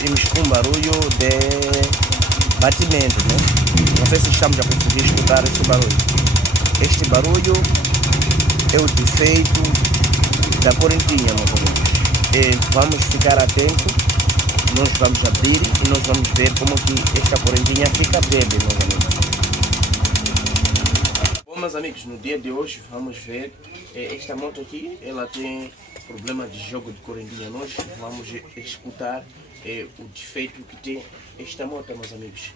temos um barulho de batimento, né? Não sei se estamos a conseguir escutar este barulho. Este barulho é o defeito da correntinha, meu amigo. Vamos ficar atentos, nós vamos abrir e nós vamos ver como que esta correntinha fica débil, meus amigos. Bom, meus amigos, no dia de hoje vamos ver esta moto aqui, ela tem problema de jogo de correntinha. Nós vamos escutar o defeito que tem esta moto, meus amigos.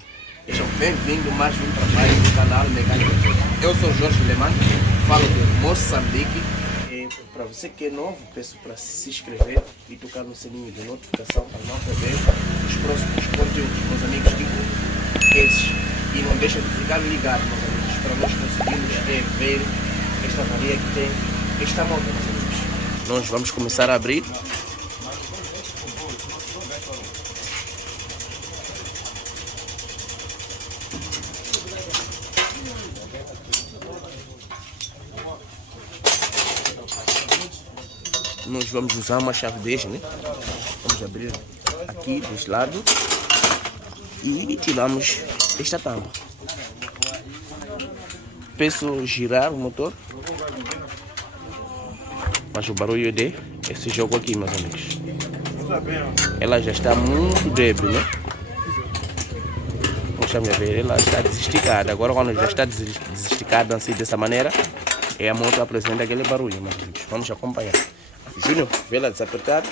Sejam bem-vindos a mais um trabalho do canal Mecânica Jorge. Eu sou Jorge Leman, falo de Moçambique. Para você que é novo, peço para se inscrever e tocar no sininho de notificação para não perder os próximos conteúdos, meus amigos, tipo esses. E não deixa de ficar ligado, meus amigos, para nós conseguirmos ver esta avaria que tem esta moto, meus amigos. Nós vamos começar a abrir. Nós vamos usar uma chave 10, né? Vamos abrir aqui dos lados e tiramos esta tampa. Peço girar o motor, mas o barulho é esse jogo aqui, meus amigos. Ela já está muito débil, né? Vamos ver, ela está desesticada. Agora, quando já está desesticada assim, dessa maneira, a moto apresenta aquele barulho, meus amigos. Vamos acompanhar. Júnior, vê ela desapertar.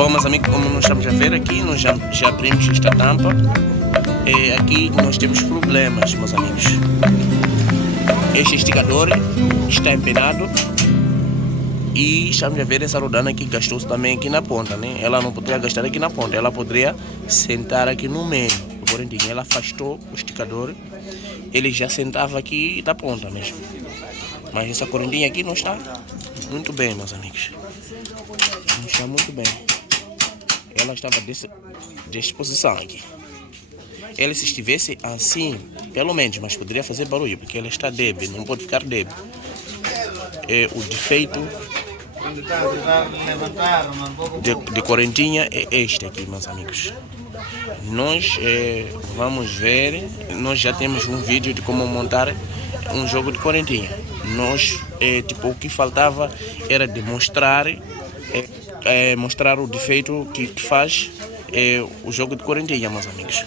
Bom, meus amigos, como nós estamos a ver aqui, nós já abrimos esta tampa. Aqui nós temos problemas, meus amigos. Este esticador está empenado e estamos a ver essa rodana aqui, gastou-se também aqui na ponta, né? Ela não poderia gastar aqui na ponta, ela poderia sentar aqui no meio do correntinho. Ela afastou o esticador, ele já sentava aqui da ponta mesmo. Mas essa correntinha aqui não está muito bem, meus amigos. Não está muito bem. Ela estava dessa posição aqui. Ela, se estivesse assim, pelo menos, mas poderia fazer barulho, porque ela está débil, não pode ficar débil. O defeito de correntinha é este aqui, meus amigos. Nós vamos ver, nós já temos um vídeo de como montar um jogo de correntinha. Nós, o que faltava era demonstrar mostrar o defeito que faz o jogo de correntinha, meus amigos.